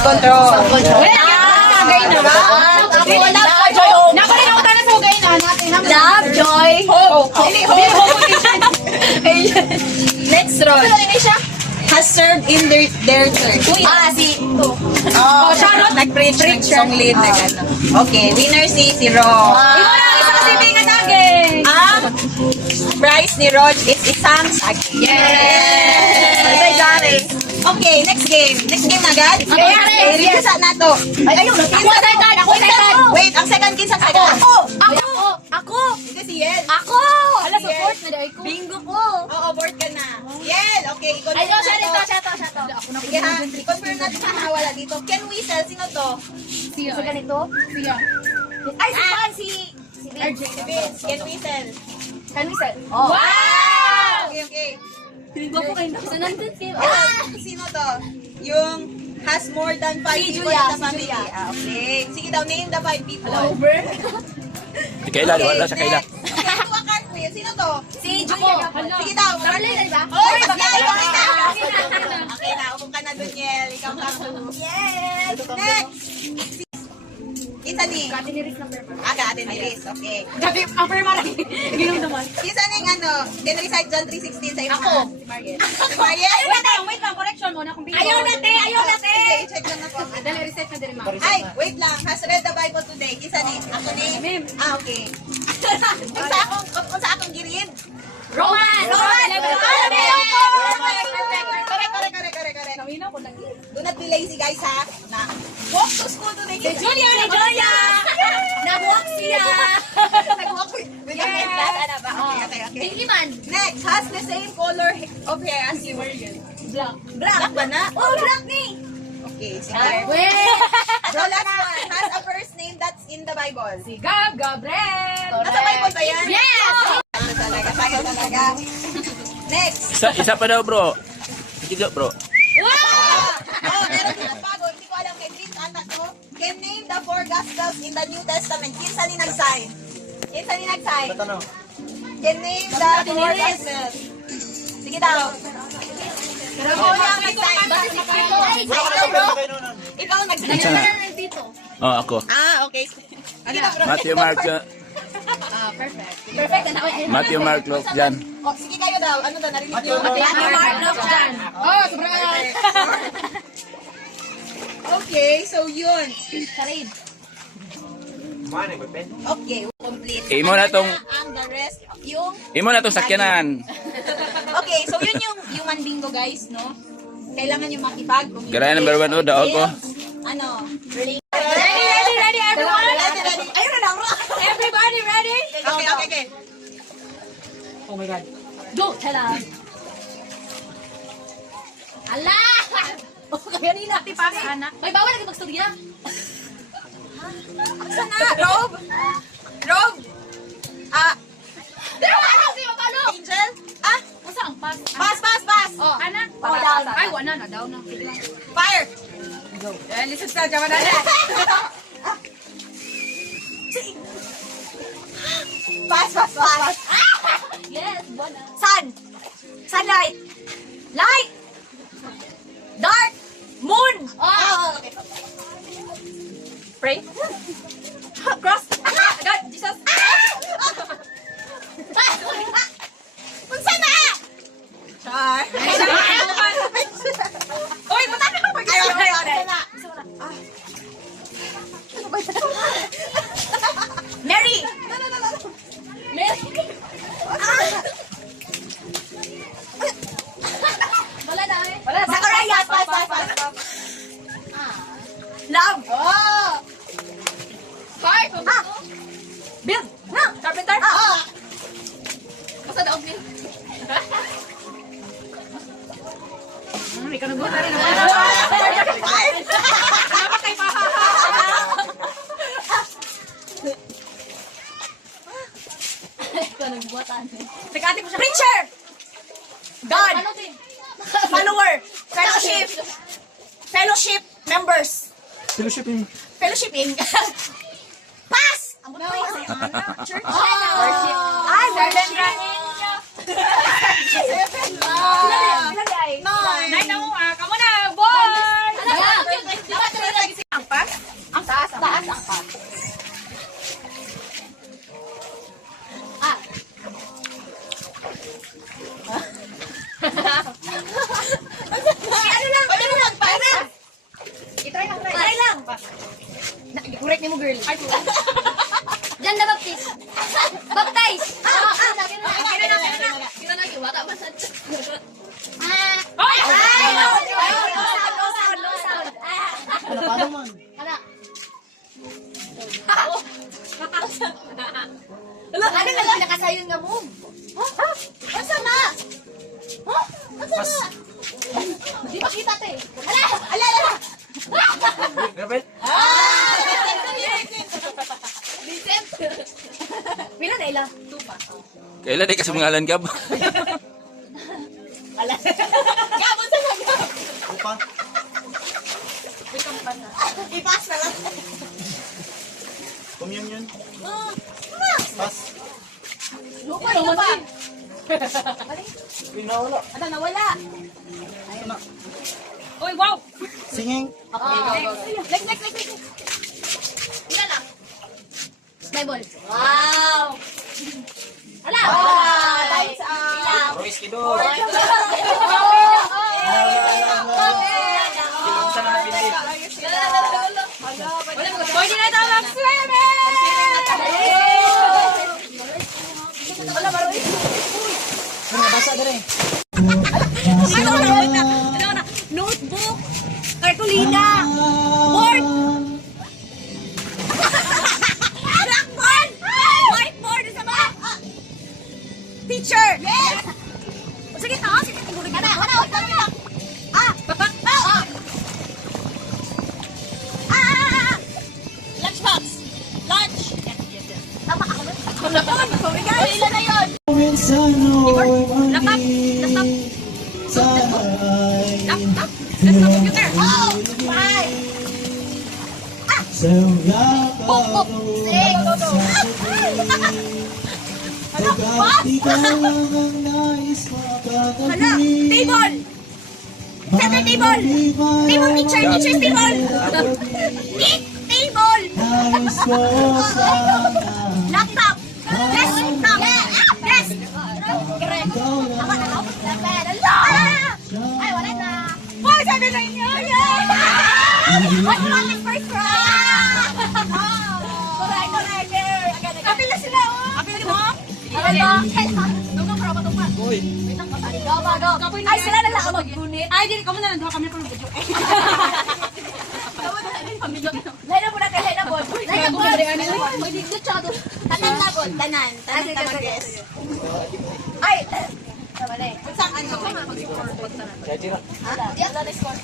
Self-control. Lovejoy. Next role. Has served in their church. Si... Oh, Charlotte. Nag-preach ng song lead. Okay, winner si Ro. Prize ni Rod is isang sagi. Yes! Okay, next game. Next game na agad? Okay, revisa na to. Ayun, ako second. Wait, ang second kids ang second. Ako! Ito si Yel. Ako! Ala, support na daw ko. Bingo ko. Oo, board ka na. Yel, okay. Ay, siya to. Sige ha, confirm natin na wala dito. Ken Whistle, sino to? Siya. Sa ganito? Siya. Ay, si Vince. Si Vince, Ken Whistle. Kanisal. Wow! Okay. Hindi ko kayo nandun kayo. Sino to? Yung has more than 5 people in the family. Okay. Sige daw, name the 5 people. Si Kayla, wala sa Kayla. Okay, to a cartwheel. Sino to? Si Juko. Sige daw. Darlene, di ba? Oh, okay na. Upong ka na dun, Yel. Ikaw ka. Yes! Next! Isa ni? Kati ni Riz ng perma. Ate ni Riz. Okay. Kati ang perma lagi. Ginom naman. Isa ning can-recite John 3:16 sa iyo. Ako. Si Mariel. Si Mariel? Wait lang. Correction mo na kung bingo. Ayaw na, te. Sige, check lang na po. Dali, reset na din, ma'am. Ay, wait lang. Has read the Bible today. Isa ni? Ako ni? Ma'am. Okay. Kung sa akong girid? Roman! Correct. Do not be lazy, guys, ha? Na, walk to school today. Julia! Nag-walk siya! Nag-walk with the class. Ano ba? Okay. Liman! Next, has the same color of hair as you. Black. Black ba na? Oh, black ni! Okay, sige. Wait! So, last one. Has a first name that's in the Bible. Si Gabriel! Nasa Bible ba yan? Yes! Tayo talaga. Next. Isa pa daw, bro. Sige, bro. Meron din ang bago. Hindi ko alam kay Vince Anta to. Can name the 4 Gospels in the New Testament. Kinsa ni nag-sign? Can name the 4 Gospels. Sige daw. Pero mo lang nag-sign. Ikaw, bro? Ikaw nag-sign. Dito. Oh, ako. Okay. Sige daw, bro. Matthew, Mark, Perfect. Matthew, Mark, Luke, John. Oh, sige kayo daw. Ano daw? Narinig niyo? Oh, sobrang. Okay, so yun. Karid. Okay, complete. Imo na tong Ang the rest, yung... sakyanan. Okay, so yun yung human bingo, guys, no? Kailangan yung makipag-communicate. Garaya number 1 o, daw ko. Ano? Ready, Everyone! Ayun na lang. Everybody ready? Okay. Go! Tala! Ala! Kaya nila, tipa ka, anak. May bawal lagi magstorya. Sana, Rob? Si Mapalo! Angel? Masa ang pass? Pass! Oh, anak. down. Ay, wala na. Down na. Fire! Listen sa jawa na. Pass! Yes, bona. Sunlight! Light! Dark! Moon! Oh! Okay. Pray. Cross! God, Jesus. Unsa na? Char! Uy, matapos ka pag Mary! Mary. Wala na eh. Wala. Zacharias! Pass! Love! Heart. Build! Carpenter. Basta daog nila. May kanubutan rin naman. Napakay pa. Kanubutan. Nagkati ko siya. Preacher! God! Ano din? Follower! Fellowship members! Fellowshipping! Pass! Ang buto yung church. Worship. Ay, Seven worship! Seven lang! Nine. Nine! Nine na mo. Kamu na, boy! Ano ba? girl. Diyan na baptize. Baptize! Kita na yung bata masad. Hoy! No sound. Ano, paano man? Ano? Ano na nakasayon nga mo? Asa na? Asa na? Di ba kita te? Ala! Grabe. Vincent! Pila na ila? Tupa. Kailan di kasi mangalan ka ba? Gabon sa mga. Upa. Ipas na lang. Communion. Pas. Lupa. Pinawala. Ano, nawala? Uy, wow! Singing. Next. Ila lang. Bible. Wow! Ala! Lights out! Royce Kidor. Saan na pinili? Pwede na ito mag-swimming! Basa ka rin. Notebook! Cartolina! Board! Blackboard! Whiteboard! Isa ba? Teacher! Yes! Sige, sige. Ana! Lunchbox! Lunch! Tama ako na. Sorry guys! Ilan na yun? Laptop! Oh! Five! Book! Six! Hala! Table! Center table! Table teacher! Teacher's table! Kick! Table! Laptop! Desk! Desk! Correct! Tama na ako. Ay, wala na. 479 yun! What's wrong with first round? Correct! Kapila sila, oh! Kapila mo? Ano ba? Tungkol para matungkol. Uy. Ay, sila na lang ako mag-unit. Ay, di kamo na lang kami pa ng video. Lain na po na kay Lain na po. Lain na po. May digit siya doon. Tanan na po, tanan. Tanan Sige, tamang sige, yes. sige. Ay! Tama na eh. Saan ano? Di ako na score.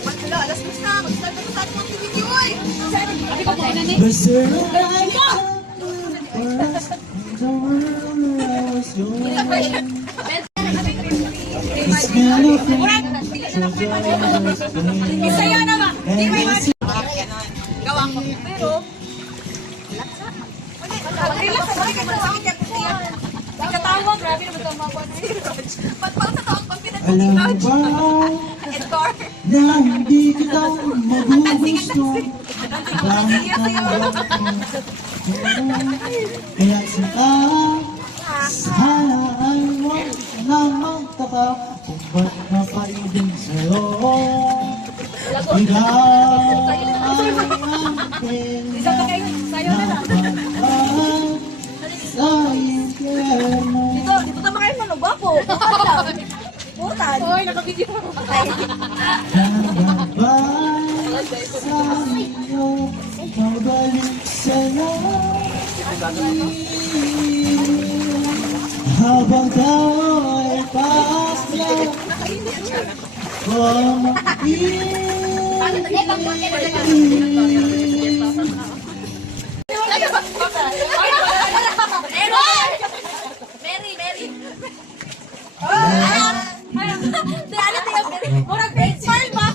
Wala, alas dos na. Mag-start na sa ating video, oy! Hindi ko po inani. Isaya na ba? Di ba yun? Gawa ko. Pero, relax na balik mo sa akin. Katawa, grabe naman ito mga ba't pa sa taong pang pinag-pinag? Edgar. Na hindi kita magugusto. Kaya saka sana ay huwag na magtaka kung ba't napaibig sa'yo. Ikaw ay ang pinagmamahal sa impyerno. Dito tama kayo man, gwapo. Putan. Oy, nakabidyo. Nagabay sa iyo, pabalik sa'yo. Habang tao'y pasla, Mary. Ano tayo, Mary? Murag grade 12 ba?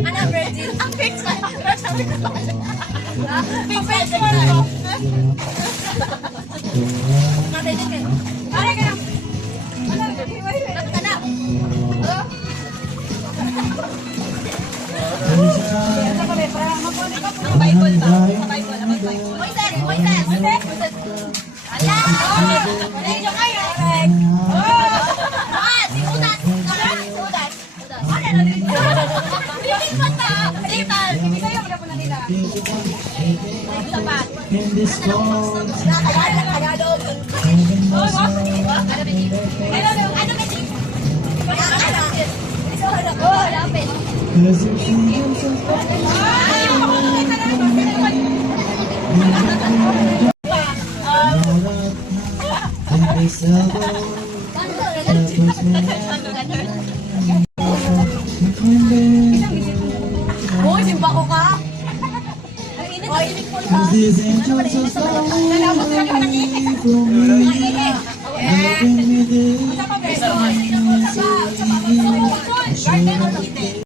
Ano, Virgin? Ang grade 12. Ay, ka na. Dapat ka na. Moises! Ala! Medyo kayo. One! In this cold Tagalog. heaven was cause it feels so every syllable that puts me Boy, simba ko ka. Cause these angels are so away from me.